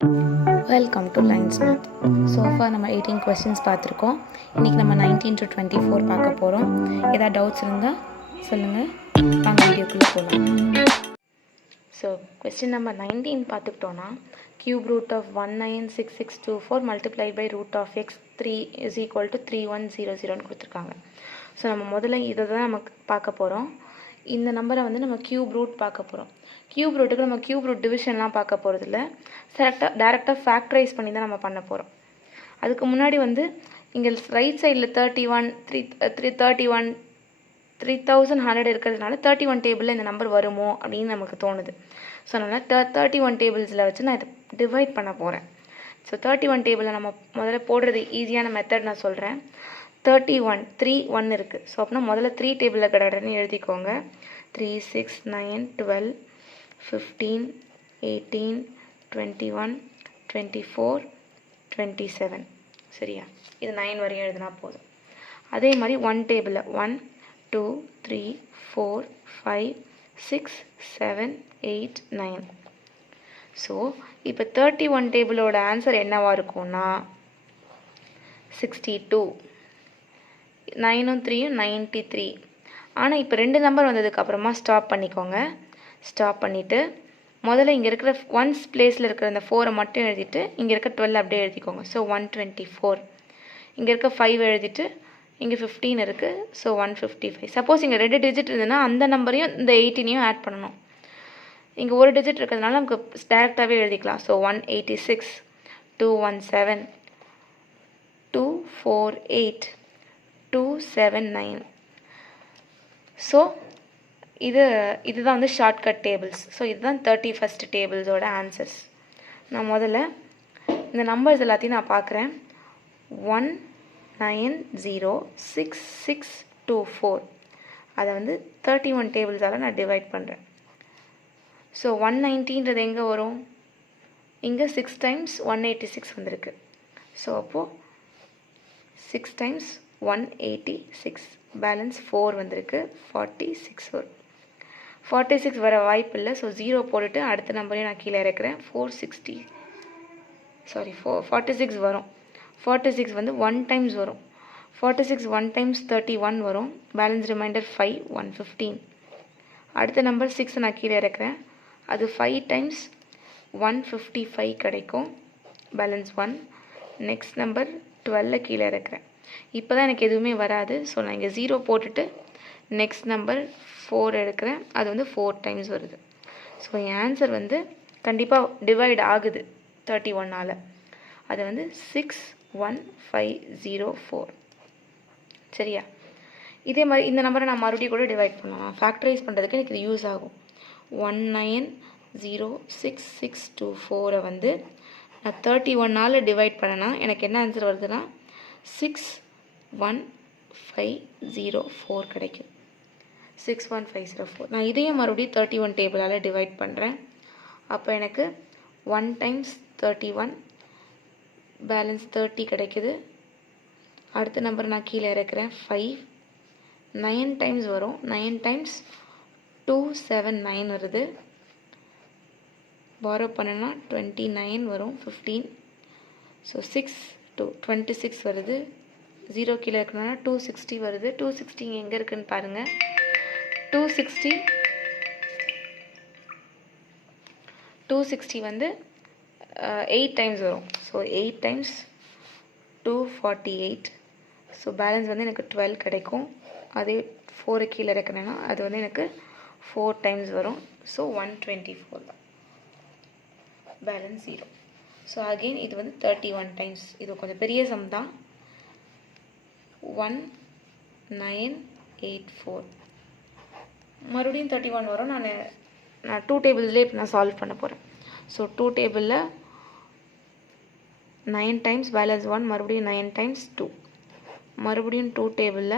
Welcome to lines math. So far நம்ம 18 questions பார்த்துருக்கோம். இன்றைக்கி நம்ம 19 to 24 பார்க்க போகிறோம். ஏதாவது டவுட்ஸ் இருந்தால் சொல்லுங்கள், வாங்க வீடியோக்குள்ளே போகலாம். ஸோ கொஸ்டின் நம்பர் 19 பார்த்துக்கிட்டோன்னா, cube root of 196624 multiplied by root of x 3 is equal to 3100 கொடுத்துருக்காங்க. ஸோ நம்ம முதல்ல இதை தான் நமக்கு பார்க்க போகிறோம். இந்த நம்பரை வந்து நம்ம கியூப் ரூட் பார்க்க போகிறோம். கியூப் ரூட்டுக்கு நம்ம கியூப் ரூட் டிவிஷன்லாம் பார்க்க போகிறதில்ல, டேரெக்டாக ஃபேக்டரைஸ் பண்ணி தான் நம்ம பண்ண போகிறோம். அதுக்கு முன்னாடி வந்து இங்கே ரைட் சைடில் 3100 இருக்கிறதுனால 31 டேபிளில் இந்த நம்பர் வருமோ அப்படின்னு நமக்கு தோணுது. ஸோ அதனால் 31 டேபிள்ஸில் வச்சு நான் இதை டிவைட் பண்ண போகிறேன். ஸோ 31 டேபிளில் நம்ம முதல்ல போடுறது ஈஸியான மெத்தட் நான் சொல்கிறேன். 31 3 1 இருக்குது. ஸோ அப்படின்னா முதல்ல 3 டேபிளில் கடன்னு எழுதிக்கோங்க. 3 6 9 12 15 18 21 24 27. சரியா? இது 9 வரையும் எழுதினா போதும். அதே மாதிரி 1 டேபிளில் 1 2 3 4 5 6 7 8 9. ஸோ இப்போ 31 டேபிளோட ஆன்சர் என்னவாக இருக்கும்னா 62. 9ம் 3ம் 93. ஆனால் இப்போ 2 நம்பர் வந்ததுக்கப்புறமா ஸ்டாப் பண்ணிக்கோங்க. ஸ்டாப் பண்ணிவிட்டு முதல்ல இங்கே இருக்கிற ஒன்ஸ் பிளேஸில் இருக்கிற அந்த 4 மட்டும் எழுதிட்டு இங்கே இருக்க 12 அப்படியே எழுதிக்கோங்க. ஸோ 124. இங்கே இருக்க 5 எழுதிட்டு இங்கே 15 இருக்குது. ஸோ 155. சப்போஸ் இங்கே 2 டிஜிட் இருந்ததுன்னா அந்த நம்பரையும் இந்த 18ஐயும் ஆட் பண்ணணும். இங்கே ஒரு டிஜிட் இருக்கிறதுனால நமக்கு டேரெக்டாகவே எழுதிக்கலாம். ஸோ 186 217 248 279. ஸோ இதுதான் வந்து ஷார்ட்கட் டேபிள்ஸ். ஸோ இதுதான் 31st டேபிள்ஸோட ஆன்சர்ஸ். நான் முதல்ல இந்த நம்பர்ஸ் எல்லாத்தையும் நான் பார்க்குறேன். 1906624 அதை வந்து 31 டேபிள்ஸால் நான் டிவைட் பண்ணுறேன். ஸோ 190ன்றது எங்கே வரும்? இங்கே 6 டைம்ஸ் 186 வந்திருக்கு. ஸோ அப்போது 6 டைம்ஸ் 186 பேலன்ஸ் 4 வந்திருக்கு. 46 வரும். 46 வர வாய்ப்பு இல்லை. ஸோ 0 போட்டுட்டு அடுத்த நம்பரையும் நான் கீழே இறக்குறேன். 46 வரும். 46 வந்து 1 டைம்ஸ் வரும். 46 1 டைம்ஸ் 31 வரும். Balance reminder 5 115. அடுத்த நம்பர் 6 நான் கீழே இறக்குறேன். அது 5 டைம்ஸ் 155 கிடைக்கும். பேலன்ஸ் 1. நெக்ஸ்ட் நம்பர் 12 கீழே இறக்குறேன். இப்போ தான் எனக்கு எதுவுமே வராது. ஸோ நான் இங்கே 0 போட்டுட்டு நெக்ஸ்ட் நம்பர் 4 எடுக்கிறேன். அது வந்து 4 டைம்ஸ் வருது. ஸோ என் ஆன்சர் வந்து கண்டிப்பாக டிவைட் ஆகுது 31ஆல். அது வந்து 61504. சரியா? இதே மாதிரி இந்த நம்பரை நான் மறுபடியும் கூட டிவைட் பண்ணலாம். ஃபேக்டரைஸ் பண்ணுறதுக்கு எனக்கு இது யூஸ் ஆகும். 1906624 வந்து நான் 31ஆல் டிவைட் பண்ணேன்னா எனக்கு என்ன ஆன்சர் வருதுன்னா 61504 கிடைக்கும். 61504. நான் இதையும் மறுபடியும் 31 டேபிளால் டிவைட் பண்ணுறேன். அப்போ எனக்கு 1 டைம்ஸ் 31 பேலன்ஸ் 30 கிடைக்குது. அடுத்த நம்பர் நான் கீழே இறக்குறேன். 5 9 டைம்ஸ் வரும். 9 டைம்ஸ் 279 வருது. பாரோ பண்ணனா 29 வரும். 15. ஸோ 6 2 26 வருது. 0 கீழே இருக்கணும்னா 260 வருது. 260 எங்கே இருக்குன்னு பாருங்கள். 260 வந்து 8 டைம்ஸ் வரும். So 8 times 248. ஸோ பேலன்ஸ் வந்து எனக்கு 12 கிடைக்கும். அதே 4 கீழே இறக்குனேன்னா அது வந்து எனக்கு 4 டைம்ஸ் வரும். ஸோ 124 தான். பேலன்ஸ் 0. ஸோ அகெயின் இது வந்து 31 டைம்ஸ். இது கொஞ்சம் பெரிய சம் தான். 1984. மறுபடியும் 31 வரும். நான் 2 டேபிள்ஸ்லேயே இப்போ நான் சால்வ் பண்ண போகிறேன். ஸோ 2 டேபிளில் 9 டைம்ஸ் பேலன்ஸ் 1, மறுபடியும் 9 டைம்ஸ் 2. மறுபடியும் 2 டேபிளில்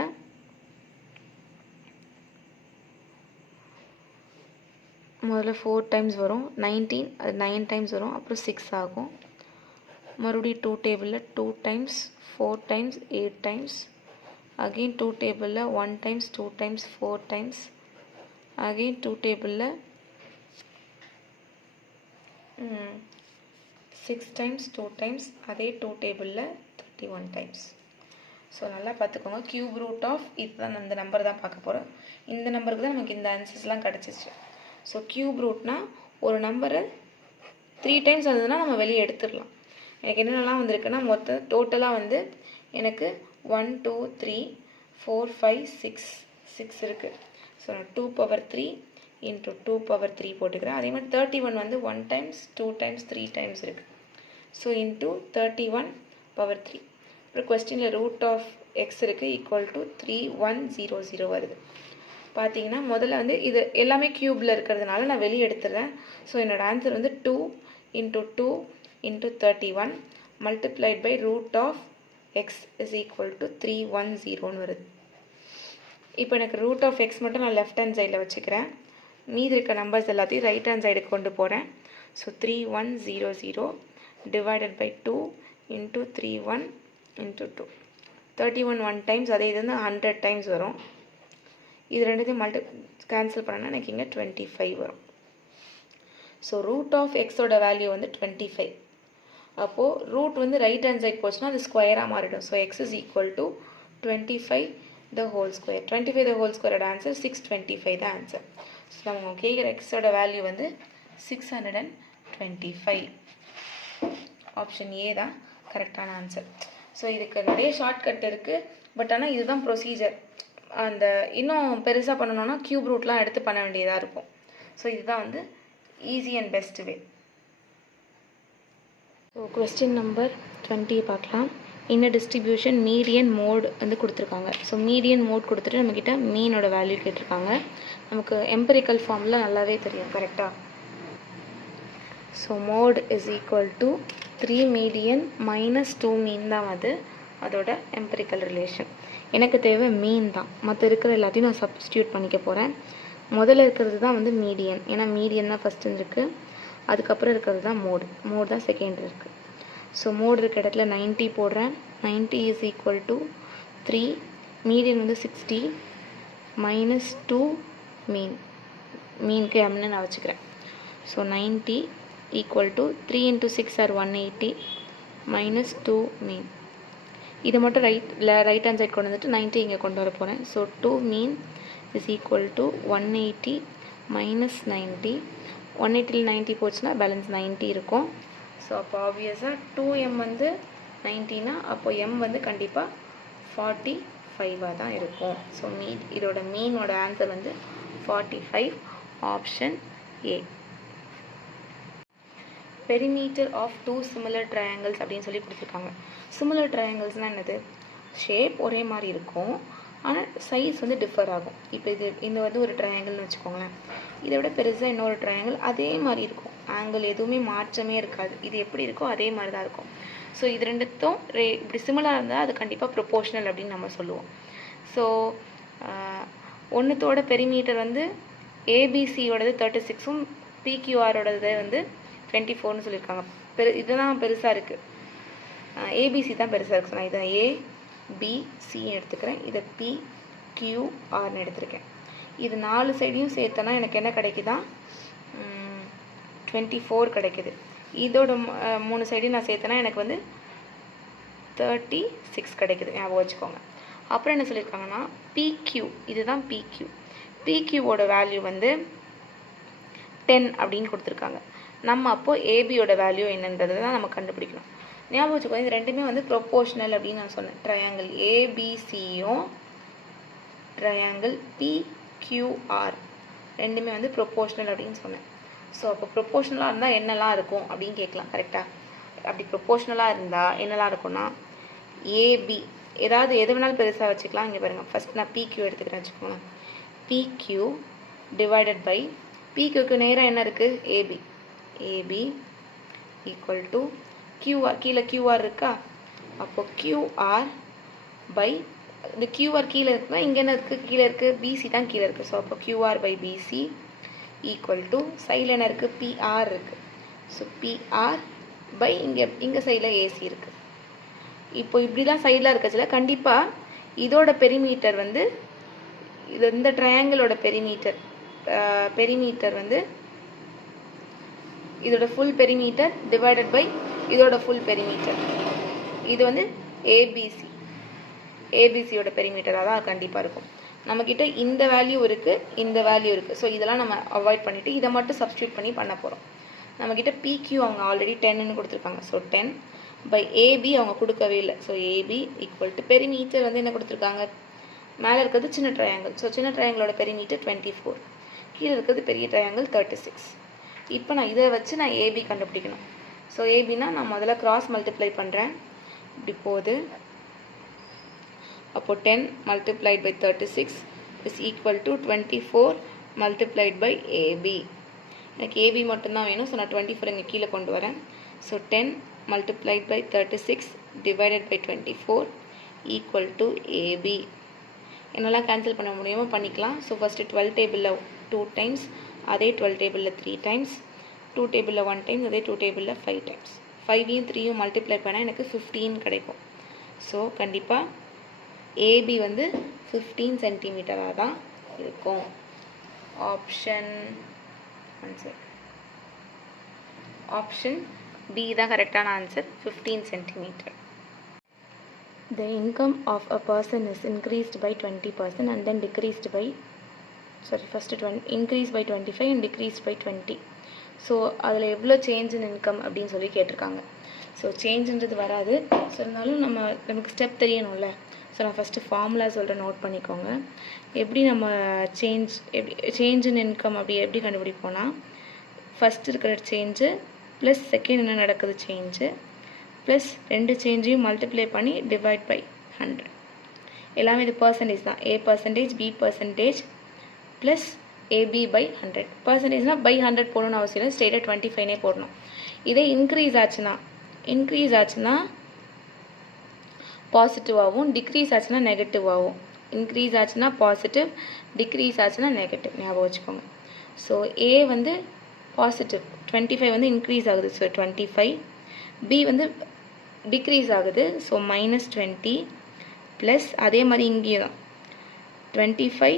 முதல்ல 4 டைம்ஸ் வரும். 19 அது 9 டைம்ஸ் வரும். அப்புறம் 6 ஆகும். மறுபடியும் 2 டேபிளில் 2 டைம்ஸ் 4 டைம்ஸ் 8 டைம்ஸ். அகெயின் 2 டேபிளில் 1 டைம்ஸ் 2 டைம்ஸ் 4 டைம்ஸ். அகெயின் 2 டேபிளில் 6 டைம்ஸ் 2 டைம்ஸ் அதே 2 டேபிளில் 31 டைம்ஸ். ஸோ நல்லா பார்த்துக்கோங்க. கியூப் ரூட் ஆஃப் இதுதான் அந்த நம்பர் தான் பார்க்க போகிறோம். இந்த நம்பருக்கு தான் நமக்கு இந்த ஆன்சர்ஸ்லாம் கிடச்சிச்சு. ஸோ கியூப் ரூட்னா ஒரு நம்பரை 3 டைம்ஸ் வந்ததுன்னா நம்ம வெளியே எடுத்துடலாம். எனக்கு என்னென்னலாம் வந்திருக்குன்னா மொத்தம் டோட்டலாக வந்து எனக்கு 1 2 3 4 5 6 இருக்குது. ஸோ நான் 2 பவர் 3 இன்ட்டு 2 பவர் 3 போட்டுக்கிறேன். அதே மாதிரி 31 வந்து 1 டைம்ஸ் 2 டைம்ஸ் 3 டைம்ஸ் இருக்குது. So into 31 power 3. அப்புறம் கொஸ்டினில் ரூட் ஆஃப் எக்ஸ் இருக்குது ஈக்குவல் டு 3100 வருது. பார்த்தீங்கன்னா முதல்ல வந்து இது எல்லாமே க்யூப்பில் இருக்கிறதுனால நான் வெளியே எடுத்துடுறேன். ஸோ என்னோடய ஆன்சர் வந்து 2 into 2 into 31 multiplied by root of X is equal to 310 வருது. இப்போ எனக்கு ரூட் ஆஃப் எக்ஸ் மட்டும் நான் லெஃப்ட் ஹேண்ட் சைடில் வச்சுக்கிறேன். மீதி இருக்க நம்பர்ஸ் எல்லாத்தையும் ரைட் ஹேண்ட் சைடுக்கு கொண்டு போகிறேன். So 3100 divided by 2 into 31 into 2. 31 1 times, அதே இது வந்து 100 டைம்ஸ் வரும். இது ரெண்டுத்தையும் கேன்சல் பண்ணனா எனக்கு இங்கே 25 வரும். ஸோ ரூட் ஆஃப் எக்ஸோட வேல்யூ வந்து 25. அப்போது ரூட் வந்து ரைட் ஹேண்ட் சைட் போச்சுன்னா அது ஸ்கொயராக மாறிடும். So X is equal to 25 the whole square. 25 the whole square answer 625 தான் ஆன்சர். ஸோ நம்ம கேட்குற எக்ஸோட வேல்யூ வந்து 625. ஆப்ஷன் ஏ தான் கரெக்டான ஆன்சர். ஸோ இதுக்கு நிறைய ஷார்ட்கட் இருக்குது. பட் ஆனால் இதுதான் ப்ரொசீஜர். அந்த இன்னும் பெருசாக பண்ணணும்னா க்யூப் ரூட்லாம் எடுத்து பண்ண வேண்டியதாக இருக்கும். ஸோ இதுதான் வந்து easy and best way. So question number 20 பார்க்கலாம். இன்ன டிஸ்ட்ரிபியூஷன் மீடியன் மோட் வந்து கொடுத்துருக்காங்க. ஸோ மீடியன் மோட் கொடுத்துட்டு நம்மக்கிட்ட மீனோட வேல்யூ கேட்டிருக்காங்க. நமக்கு எம்பரிக்கல் ஃபார்மில் நல்லாவே தெரியும் கரெக்டாக. So mode is equal to 3 median minus 2 mean தான் அதோட எம்பரிக்கல் ரிலேஷன். எனக்கு தேவை மீன் தான். மற்ற இருக்கிற எல்லாத்தையும் நான் சப்ஸ்டியூட் பண்ணிக்க போகிறேன். முதல்ல இருக்கிறது தான் வந்து மீடியன். ஏன்னா மீடியன் தான் ஃபஸ்ட்டு இருக்குது. அதுக்கப்புறம் இருக்கிறது தான் மோட் தான் செகண்ட் இருக்குது. ஸோ மோட் இருக்க இடத்துல 90 போடுறேன். 90 இஸ் ஈக்குவல் டு 3 மீடியன் வந்து 60 மைனஸ் 2 மீனுக்கு எம்னு நான் வச்சுக்கிறேன். So 90 equal to 3 into 6 or 180 minus 2 mean. இதை மட்டும் ரைட் ஹேண்ட் சைட் கொண்டு வந்துட்டு 90 இங்கே கொண்டு வர போகிறேன். So 2 mean is equal to 180 minus 90. 180ல் 90 போச்சுன்னா பேலன்ஸ் 90 இருக்கும். ஸோ அப்போ ஆப்வியஸாக 2m வந்து 90னா அப்போ m வந்து கண்டிப்பாக 45 தான் இருக்கும். ஸோ இதோட மீனோட ஆன்சர் வந்து 45. Option A. Perimeter of 2 similar triangles அப்படின்னு சொல்லி கொடுத்துருக்காங்க. சிமிலர் ட்ரையாங்கிள்ஸ்னால் என்னது? ஷேப் ஒரே மாதிரி இருக்கும், ஆனால் சைஸ் வந்து டிஃபர் ஆகும். இப்போ இந்த வந்து ஒரு ட்ரையாங்கிள்னு வச்சுக்கோங்களேன். இதை விட பெருசாக இன்னொரு ட்ரையாங்கிள் அதே மாதிரி இருக்கும். ஆங்கிள் எதுவுமே மாற்றமே இருக்காது. இது எப்படி இருக்கோ அதே மாதிரி தான் இருக்கும். ஸோ இது ரெண்டுத்தும் இப்படி சிமிலராக இருந்தால் அது கண்டிப்பாக ப்ரொபோர்ஷனல் அப்படின்னு நம்ம சொல்லுவோம். ஸோ ஒன்றுத்தோட பெரிமீட்டர் வந்து ஏபிசியோடது 36ம் பிக்யூஆரோடது வந்து 24ன்னு சொல்லியிருக்காங்க. இதுதான் பெருசாக இருக்குது. ஏபிசி தான் பெருசாக இருக்குது. நான் இதை ஏபிசின்னு எடுத்துக்கிறேன். இதை பிக்யூஆர்னு எடுத்துருக்கேன். இது 4 சைடையும் சேர்த்தனா எனக்கு என்ன கிடைக்குதா? 24 கிடைக்குது. இதோட 3 சைடையும் நான் சேர்த்தனா எனக்கு வந்து 36 கிடைக்குது. ஞாபகம் வச்சுக்கோங்க. அப்புறம் என்ன சொல்லியிருக்காங்கன்னா பிக்யூ, இதுதான் பிக்யூ. பிக்யூவோட வேல்யூ வந்து 10 அப்படின்னு கொடுத்துருக்காங்க. நம்ம அப்போது ஏபியோட வேல்யூ என்னன்றது தான் நம்ம கண்டுபிடிக்கணும். ஞாபகம் வச்சுக்கோங்க. இது ரெண்டுமே வந்து ப்ரொப்போர்ஷனல் அப்படின்னு நான் சொன்னேன். ட்ரையாங்கிள் ஏபிசியும் ட்ரையாங்கிள் பிக்யூஆர் ரெண்டுமே வந்து ப்ரொப்போர்ஷனல் அப்படின்னு சொன்னேன். ஸோ அப்போ ப்ரொப்போர்ஷனலாக இருந்தால் என்னெல்லாம் இருக்கும் அப்படின்னு கேட்கலாம். கரெக்டாக? அப்படி ப்ரொப்போர்ஷனலாக இருந்தால் என்னெல்லாம் இருக்கும்னா ஏபி ஏதாவது எது வேணாலும் பெருசாக வச்சுக்கலாம். இங்கே பாருங்கள், ஃபஸ்ட் நான் பிக்யூ எடுத்துக்கிறேன் வச்சுக்கோங்க. பிக்யூ டிவைடட் பை பிக்யூக்கு நேராக என்ன இருக்குது? AB. AB equal to QR. கீழே கியூஆர் இருக்கா? அப்போது கியூஆர் பை இந்த கியூஆர் கீழே இருக்குன்னா இங்கே என்ன இருக்குது? கீழே இருக்குது. பிசி தான் கீழே இருக்குது. ஸோ அப்போ QR by PC equal to சைடில் என்ன இருக்குது? பிஆர் இருக்குது. ஸோ பிஆர் பை இங்கே சைடில் ஏசி இருக்குது. இப்போ இப்படிலாம் சைடில் இருக்கச்சுல கண்டிப்பாக இதோட பெரிமீட்டர் வந்து இந்த ட்ரையாங்கிளோட பெரிமீட்டர் வந்து இதோட ஃபுல் பெரிமீட்டர் டிவைடட் பை இதோட ஃபுல் பெரிமீட்டர். இது வந்து ஏபிசி, ஏபிசியோட பெரிமீட்டராக தான் கண்டிப்பாக இருக்கும். நம்மக்கிட்ட இந்த வேல்யூ இருக்குது, இந்த வேல்யூ இருக்குது. ஸோ இதெல்லாம் நம்ம அவாய்ட் பண்ணிவிட்டு இதை மட்டும் சப்ஸ்டியூட் பண்ணி பண்ண போகிறோம். நம்மக்கிட்ட பிக்யூ அவங்க ஆல்ரெடி 10ன்னு கொடுத்துருக்காங்க. ஸோ 10 பை ஏபி அவங்க கொடுக்கவே இல்லை. So AB equal to perimeter வந்து என்ன கொடுத்துருக்காங்க, மேலே இருக்கிறது சின்ன ட்ரையாங்கிள். ஸோ சின்ன ட்ரையாங்கிளோட பெரிமீட்டர் 24, கீழே இருக்கிறது பெரிய ட்ரையாங்கிள் 36. இப்போ நான் இதை வச்சு நான் ஏபி கண்டுபிடிக்கணும். ஸோ ஏபினா நான் முதல்ல கிராஸ் மல்டிப்ளை பண்ணுறேன். இப்படி போகுது. அப்போ 10 multiplied by 36 is equal to 24 multiplied by AB. எனக்கு AB மட்டும்தான் வேணும். ஸோ நான் 24 இங்கே கீழே கொண்டு வரேன். So 10 multiplied by 36 divided by 24 equal to AB. என்னெல்லாம் கேன்சல் பண்ண முடியுமோ பண்ணிக்கலாம். ஸோ ஃபஸ்ட்டு 12 டேபிளில் 2 டைம்ஸ், அதே 12 டேபிளில் 3 டைம்ஸ், 2 டேபிளில் 1 டைம்ஸ், அதே 2 டேபிளில் 5 டைம்ஸ். 5யும் 3யும் மல்டிப்ளை பண்ணால் எனக்கு 15 கிடைக்கும். ஸோ கண்டிப்பாக ஏபி வந்து 15 சென்டிமீட்டராக தான் இருக்கும். ஆப்ஷன் பி தான் கரெக்டான answer, 15 centimetre. The income of a person is increased by 20% and then decreased by, increased by 25 and decreased by 20. So அதில் எவ்வளோ சேஞ்ச் இன் இன்கம் அப்படின்னு சொல்லி கேட்டிருக்காங்க. ஸோ சேஞ்சுன்றது வராது. ஸோ இருந்தாலும் நமக்கு ஸ்டெப் தெரியணும்ல. ஸோ நான் ஃபஸ்ட்டு ஃபார்முலா சொல்கிறேன், நோட் பண்ணிக்கோங்க. எப்படி நம்ம சேஞ்ச் இன் இன்கம் எப்படி கண்டுபிடிப்போம்னா, ஃபஸ்ட் இருக்கிற சேஞ்சு ப்ளஸ் செகண்ட் என்ன நடக்குது சேஞ்சு ப்ளஸ் ரெண்டு சேஞ்சையும் மல்டிப்ளை பண்ணி டிவைட் பை 100. எல்லாமே இது பர்சன்டேஜ் தான். A percentage, B percentage plus AB by 100. பர்சன்டேஜ்னால் பை 100 போடணும்னு அவசியம் இல்லை, ஸ்ட்ரெயிட்டாக 25 போடணும். இதே இன்க்ரீஸ் ஆச்சுன்னா பாசிட்டிவாகவும், டிக்ரீஸ் ஆச்சுன்னா நெகட்டிவாகவும். இன்க்ரீஸ் ஆச்சுன்னா பாசிட்டிவ், டிக்ரீஸ் ஆச்சுன்னா நெகட்டிவ், ஞாபகம் வச்சுக்கோங்க. ஸோ ஏ வந்து பாசிட்டிவ், 25 வந்து இன்க்ரீஸ் ஆகுது, ஸோ 25. பி வந்து டிக்ரீஸ் ஆகுது, ஸோ -20 ப்ளஸ் அதே மாதிரி இங்கேயும் தான் 25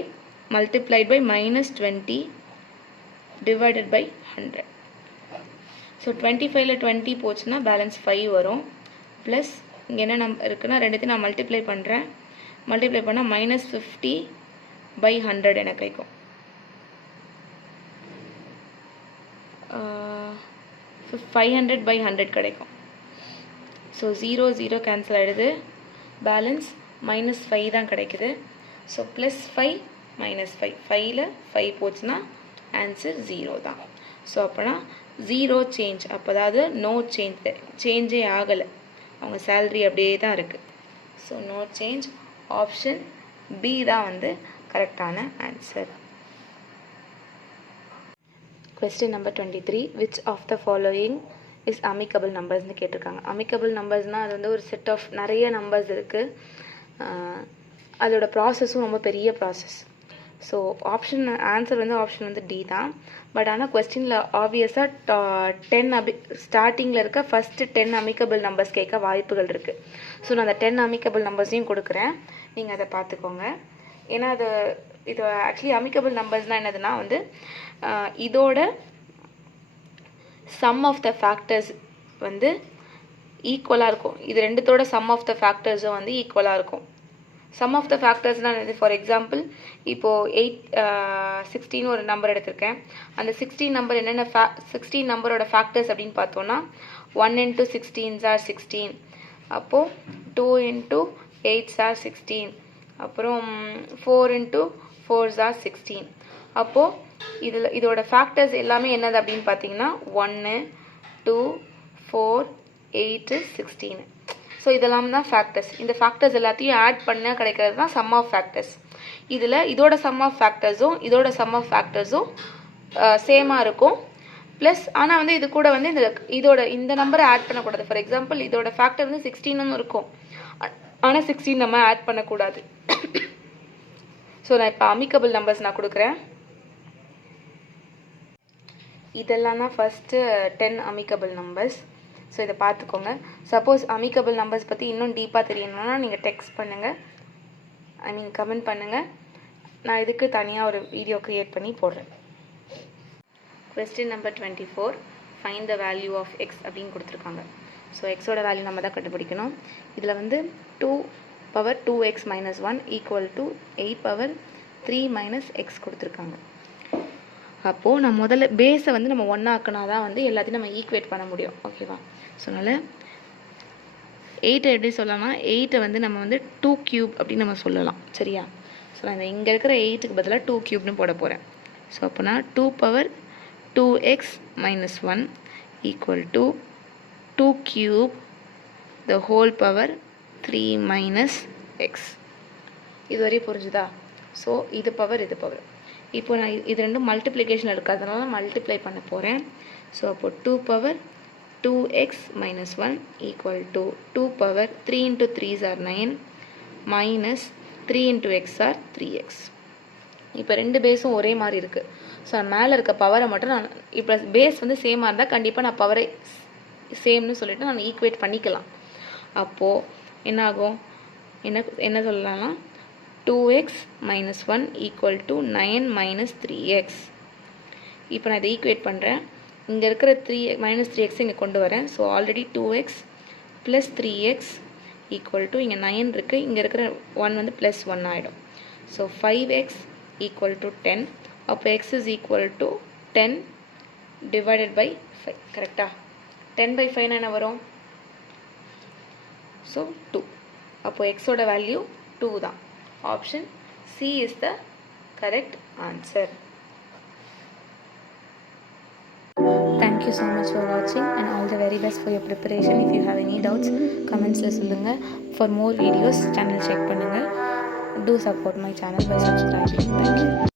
multiplied by -20 divided by 100. So 25ல் 20 போச்சுன்னா பேலன்ஸ் 5 வரும். ப்ளஸ் இங்கே என்ன இருக்குன்னா ரெண்டுத்தையும் நான் மல்டிப்ளை பண்ணுறேன். மல்டிப்ளை பண்ணால் -50 by 100 எனக்கு கிடைக்கும். 500 by 100 கிடைக்கும். ஸோ 0 0 கேன்சல் ஆகிடுது, பேலன்ஸ் -5 தான் கிடைக்குது. ஸோ +5 -5, 5ல் 5 போச்சுன்னா ஆன்சர் 0 தான். ஸோ அப்போனா 0 சேஞ்ச், அப்போ அதாவது நோ சேஞ்சே ஆகலை, அவங்க சேல்ரி அப்படியே தான் இருக்குது. So no change, option B தான் வந்து கரெக்டான answer. Question number 23, which of the following is amicable நம்பர்ஸ்னு கேட்டிருக்காங்க. அமிக்கபிள் நம்பர்ஸ்னால் அது வந்து ஒரு செட் ஆஃப் நிறைய நம்பர்ஸ் இருக்குது. அதோட ப்ராசஸும் ரொம்ப பெரிய ப்ராசஸ். ஸோ ஆன்சர் வந்து ஆப்ஷன் வந்து டி தான். பட் ஆனால் கொஸ்டினில் ஆப்வியஸாக 10 ஸ்டார்டிங்கில் இருக்க ஃபஸ்ட்டு 10 அமிக்கபிள் நம்பர்ஸ் கேட்க வாய்ப்புகள் இருக்குது. ஸோ நான் அந்த 10 அமிக்கபிள் நம்பர்ஸையும் கொடுக்குறேன், நீங்கள் அதை பார்த்துக்கோங்க. ஏன்னா இது ஆக்சுவலி அமிக்கபிள் நம்பர்ஸ்னால் என்னதுன்னா வந்து இதோட சம் ஆஃப் த ஃபேக்டர்ஸ் வந்து ஈக்குவலாக இருக்கும். இது ரெண்டுத்தோட சம் ஆஃப் த ஃபேக்டர்ஸும் வந்து ஈக்குவலாக இருக்கும். சம் ஆஃப் த ஃபேக்டர்ஸ்னால் என்னது, ஃபார் எக்ஸாம்பிள் இப்போது 16 ஒரு நம்பர் எடுத்திருக்கேன். அந்த 16 நம்பர் என்னென்ன 16 நம்பரோட ஃபேக்டர்ஸ் அப்படின்னு பார்த்தோன்னா 1 × 16 are 16, அப்போது 2 × 8 are 16, அப்புறம் 4 × 4 are 16. அப்போது இதோட ஃபேக்டர்ஸ் எல்லாமே என்னது அப்படின்னு பார்த்தீங்கன்னா 1 2 4 8 16. ஸோ இதெல்லாம் தான் ஃபேக்டர்ஸ். இந்த ஃபேக்டர்ஸ் எல்லாத்தையும் ஆட் பண்ணால் கிடைக்கிறது தான் சம் ஆஃப் ஃபேக்டர்ஸ். இதோட சம் ஆஃப் ஃபேக்டர்ஸும் இதோட சம் ஆஃப் ஃபேக்டர்ஸும் சேமாக இருக்கும். ப்ளஸ் ஆனால் வந்து இது கூட வந்து இந்த நம்பரை ஆட் பண்ணக்கூடாது. ஃபார் எக்ஸாம்பிள் இதோட ஃபேக்டர் வந்து 16ன்னு இருக்கும், ஆனால் 16 நம்ம ஆட் பண்ணக்கூடாது. ஸோ நான் இப்போ அமிக்கபிள் நம்பர்ஸ் நான் கொடுக்குறேன். இதெல்லாம் தான் ஃபஸ்ட்டு 10 அமிக்கபிள் நம்பர்ஸ். ஸோ இதை பார்த்துக்கோங்க. சப்போஸ் அமிக்கபிள் நம்பர்ஸ் பற்றி இன்னும் டீப்பாக தெரியணும்னா நீங்கள் டெக்ஸ்ட் பண்ணுங்கள், கமெண்ட் பண்ணுங்கள். நான் இதுக்கு தனியாக ஒரு வீடியோ க்ரியேட் பண்ணி போடுறேன். Question number 24, find the value of X அப்படின்னு கொடுத்துருக்காங்க. ஸோ எக்ஸோட வேல்யூ நம்ம தான் கண்டுபிடிக்கணும். இதில் வந்து 2 power 2x minus 1 equal to 8 power 3 minus X கொடுத்துருக்காங்க. அப்போது நான் முதல்ல பேஸை வந்து நம்ம 1 ஆக்கினா தான் வந்து எல்லாத்தையும் நம்ம ஈக்குவேட் பண்ண முடியும். ஓகேவா? ஸோ அதனால் 8 எப்படி சொல்லலாம்னா 8 வந்து நம்ம வந்து 2 கியூப் அப்படின்னு நம்ம சொல்லலாம். சரியா? ஸோ நான் இங்கே இருக்கிற 8க்கு பதிலாக 2 கியூப்னு போட போகிறேன். ஸோ அப்போனா 2 power 2x minus 1 equal to 2 cube the whole power 3 minus X. இது வரையும் புரிஞ்சுதா? ஸோ இது பவர் இது பவர். இப்போ நான் இது ரெண்டும் மல்டிப்ளிகேஷன் இருக்கிறதுனால மல்டிப்ளை பண்ண போகிறேன். ஸோ அப்போ 2 power 2x minus 1 equal to 2 power 3 into 3s are 9 minus 3 into x are 3x. இப்போ ரெண்டு பேஸும் ஒரே மாதிரி இருக்குது. ஸோ நான் மேலே இருக்க பவரை மட்டும் நான் இப்போ பேஸ் வந்து சேமாக இருந்தால் கண்டிப்பாக நான் பவரை சேம்னு சொல்லிவிட்டு நான் ஈக்குவேட் பண்ணிக்கலாம். அப்போது என்ன ஆகும்? என்ன சொல்லலாம்னா 2x minus 1 equal to 9 minus 3x. இப்போ நான் இதை ஈக்குவேட் பண்ணுறேன். இங்கே இருக்கிற மைனஸ் 3x இங்கே கொண்டு வரேன். So already 2x plus 3x equal to இங்கே 9 இருக்குது. இங்கே இருக்கிற 1 வந்து ப்ளஸ் 1 ஆகிடும். So 5x equal to 10. அப்போ x is equal to 10 divided by 5. கரெக்டாக? 10 by 5 என்ன வரும்? ஸோ 2. அப்போது எக்ஸோட வேல்யூ 2 தான். Option C is the correct answer. Thank you so much for watching and all the very best for your preparation. If you have any doubts, comments la solunga. For more videos channel check pannunga. Do support my channel by subscribing. Thank you.